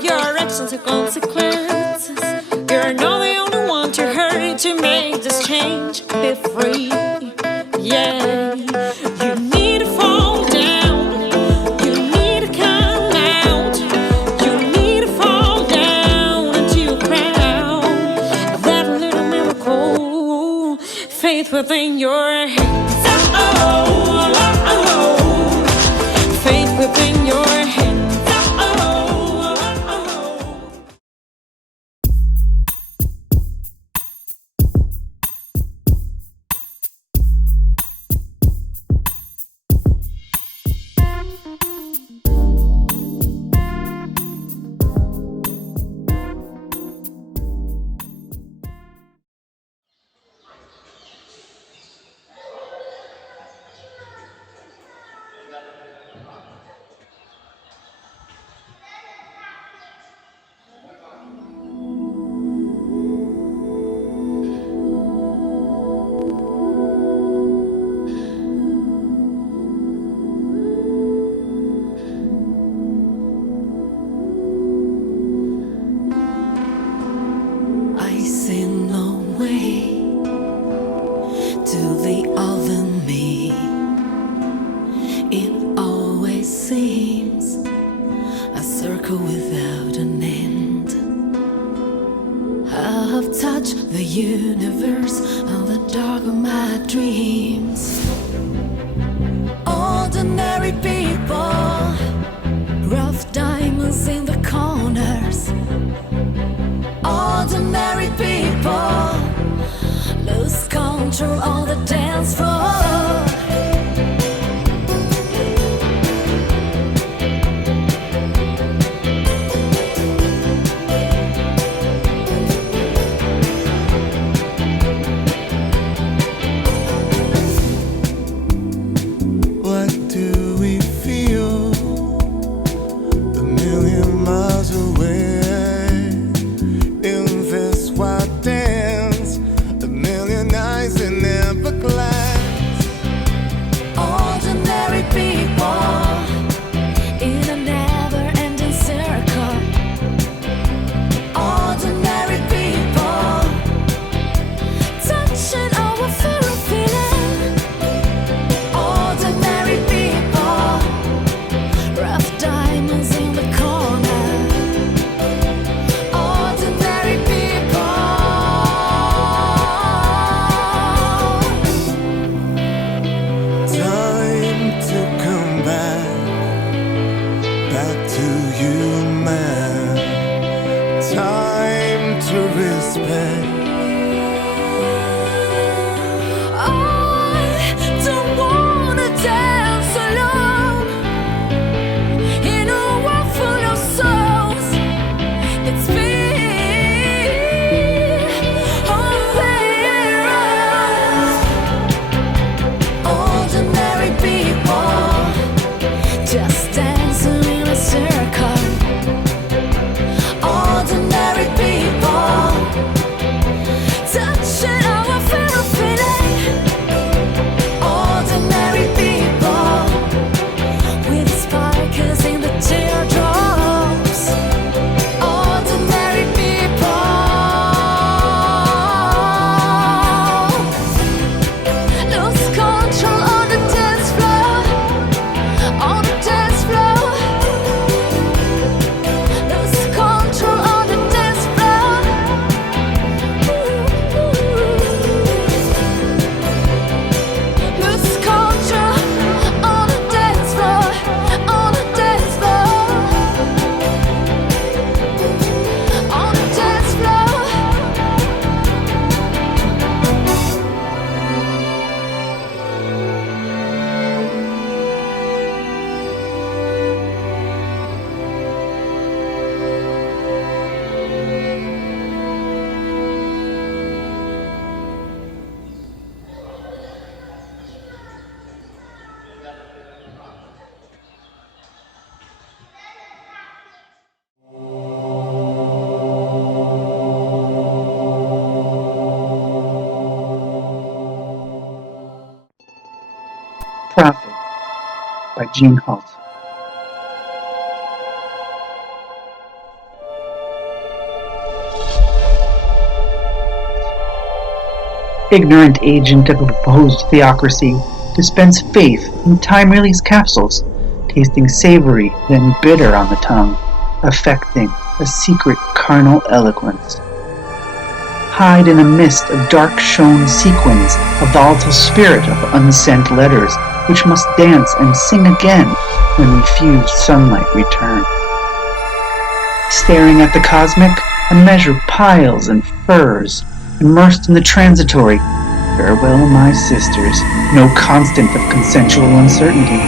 of your actions and consequences. You're not the only one to hurt to make this change. Be free, yeah. You need to fall down. You need to come out. You need to fall down into the crowd. That little miracle, faith within your hands. Faith within your hands. Prophet by Gene Holt. ignorant agent of a proposed theocracy, dispense faith in time-release capsules, tasting savory, then bitter on the tongue, affecting a secret carnal eloquence. Hide in a mist of dark-shown sequins, a volatile spirit of unsent letters, which must dance and sing again when refused sunlight returns. Staring at the cosmic, a measure piles and furs, immersed in the transitory. Farewell, my sisters, no constant of consensual uncertainty.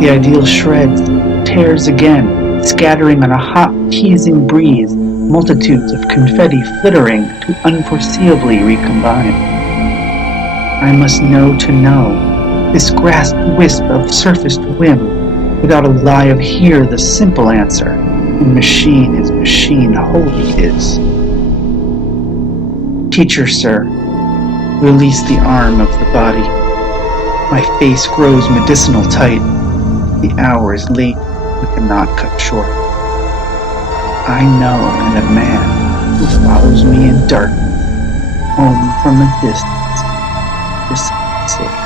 The ideal shreds, tears again, scattering on a hot, teasing breeze, multitudes of confetti flittering to unforeseeably recombine. I must know to know, this grasped wisp of surfaced whim, without a lie of here the simple answer, and machine is machine wholly is. Teacher, sir, release the arm of the body. My face grows medicinal tight. The hour is late with the knot cut short. I know and a man who follows me in darkness, home from a distance, to set safe.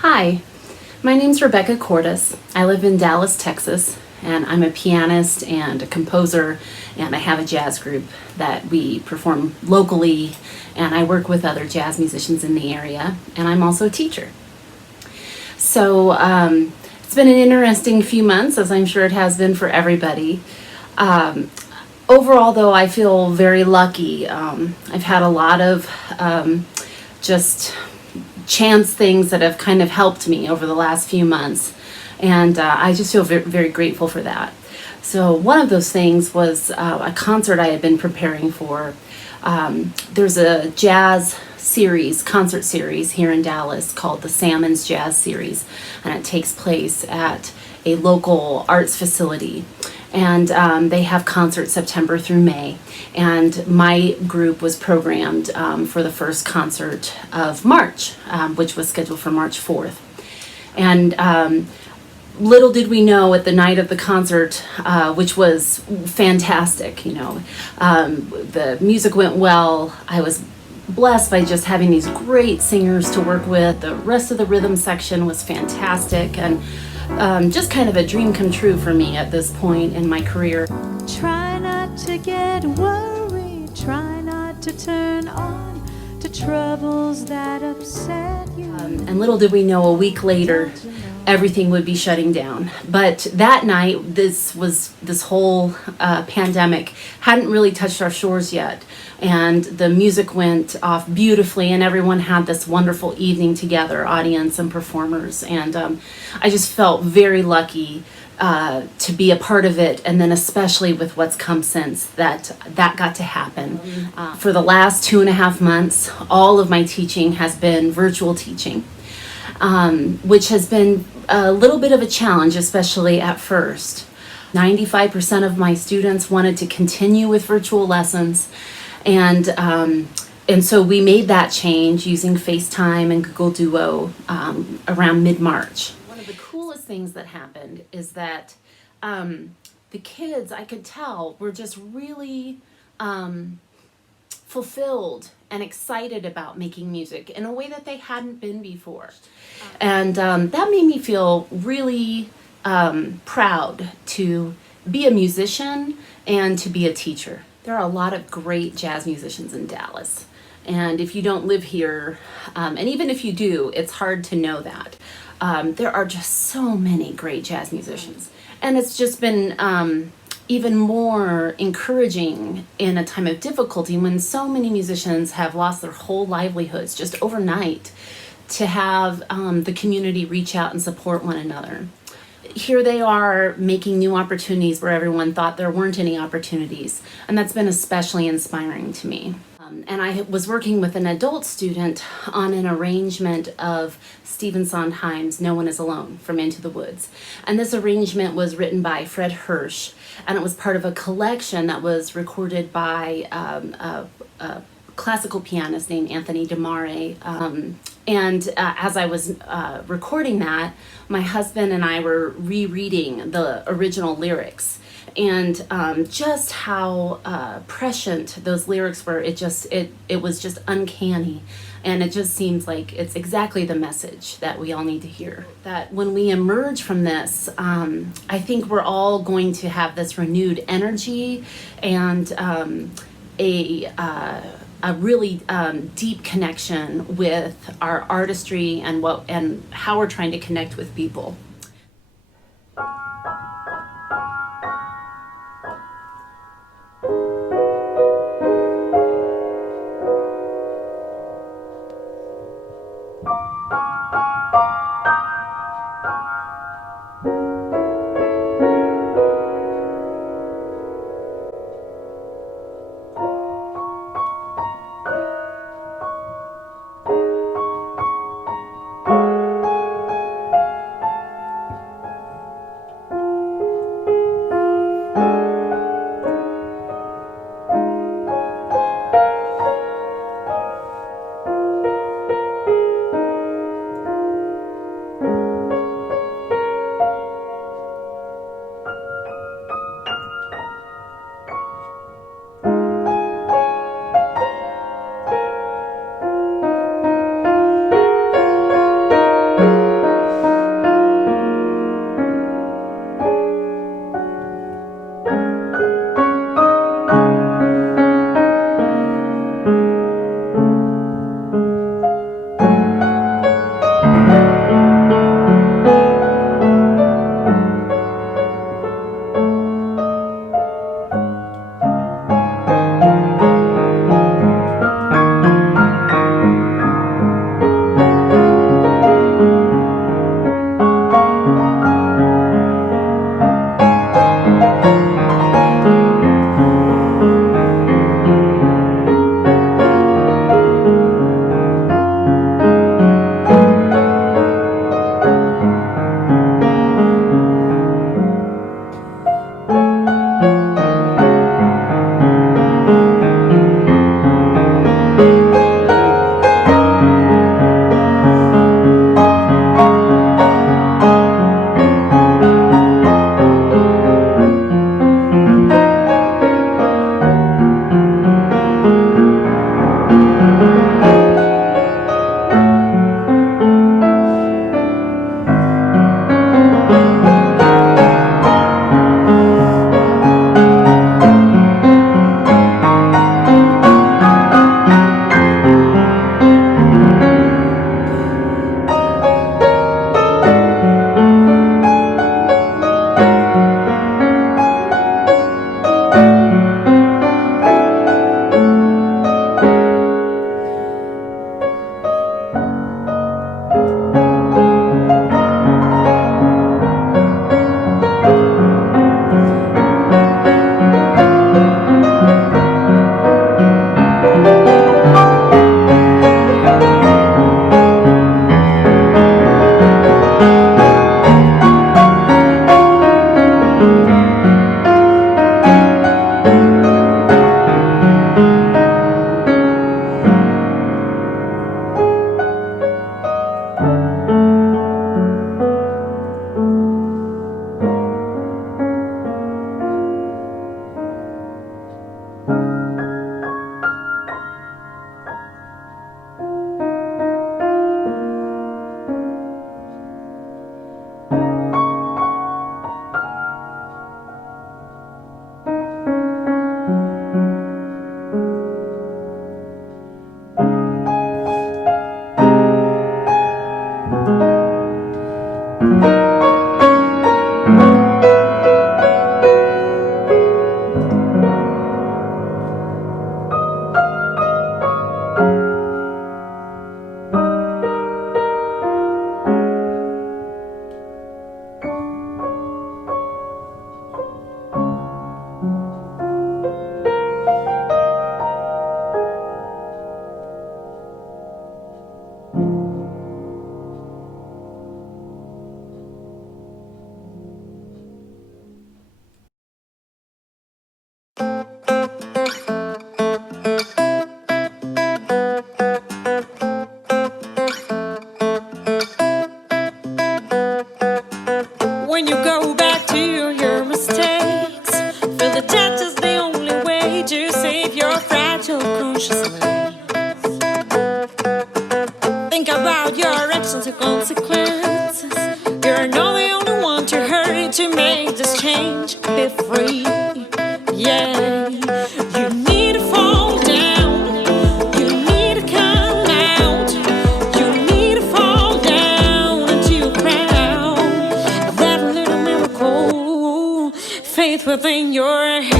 Hi, my name's Rebecca Cordes. I live in Dallas, Texas, and I'm a pianist and a composer, and I have a jazz group that we perform locally, and I work with other jazz musicians in the area, and I'm also a teacher. So it's been an interesting few months, as I'm sure it has been for everybody. Overall, though, I feel very lucky. I've had a lot of just chance things that have kind of helped me over the last few months, and I just feel very, very grateful for that. So one of those things was a concert I had been preparing for. There's a jazz series, concert series here in Dallas called the Salmon's Jazz Series, and it takes place at a local arts facility. And they have concerts September through May. And my group was programmed for the first concert of March, which was scheduled for March 4th. And little did we know at the night of the concert, which was fantastic, you know, the music went well. I was blessed by just having these great singers to work with. The rest of the rhythm section was fantastic, and just kind of a dream come true for me at this point in my career. Try not to get worried, try not to turn on to troubles that upset you. And little did we know a week later everything would be shutting down. But that night, this whole pandemic hadn't really touched our shores yet. And the music went off beautifully, and everyone had this wonderful evening together, audience and performers. And I just felt very lucky to be a part of it, and then especially with what's come since, that got to happen. For the last 2.5 months, all of my teaching has been virtual teaching, which has been a little bit of a challenge, especially at first. 95% of my students wanted to continue with virtual lessons, and so we made that change using FaceTime and Google Duo around mid-March. One of the coolest things that happened is that the kids, I could tell, were just really fulfilled and excited about making music in a way that they hadn't been before. And that made me feel really proud to be a musician and to be a teacher. There are a lot of great jazz musicians in Dallas. And if you don't live here, and even if you do, it's hard to know that. There are just so many great jazz musicians. And it's just been even more encouraging in a time of difficulty when so many musicians have lost their whole livelihoods just overnight, to have the community reach out and support one another. Here they are making new opportunities where everyone thought there weren't any opportunities, and that's been especially inspiring to me. And I was working with an adult student on an arrangement of Stephen Sondheim's No One Is Alone from Into the Woods. And this arrangement was written by Fred Hirsch, and it was part of a collection that was recorded by a classical pianist named Anthony DeMare. As I was recording that, my husband and I were rereading the original lyrics, and just how prescient those lyrics were. It was just uncanny, and it just seems like it's exactly the message that we all need to hear. That when we emerge from this, I think we're all going to have this renewed energy and a really deep connection with our artistry and how we're trying to connect with people. Think about your actions and consequences. You're not the only one to hurry to make this change. Be free, yeah. You need to fall down. You need to come out. You need to fall down into your crown. That little miracle, faith within your head.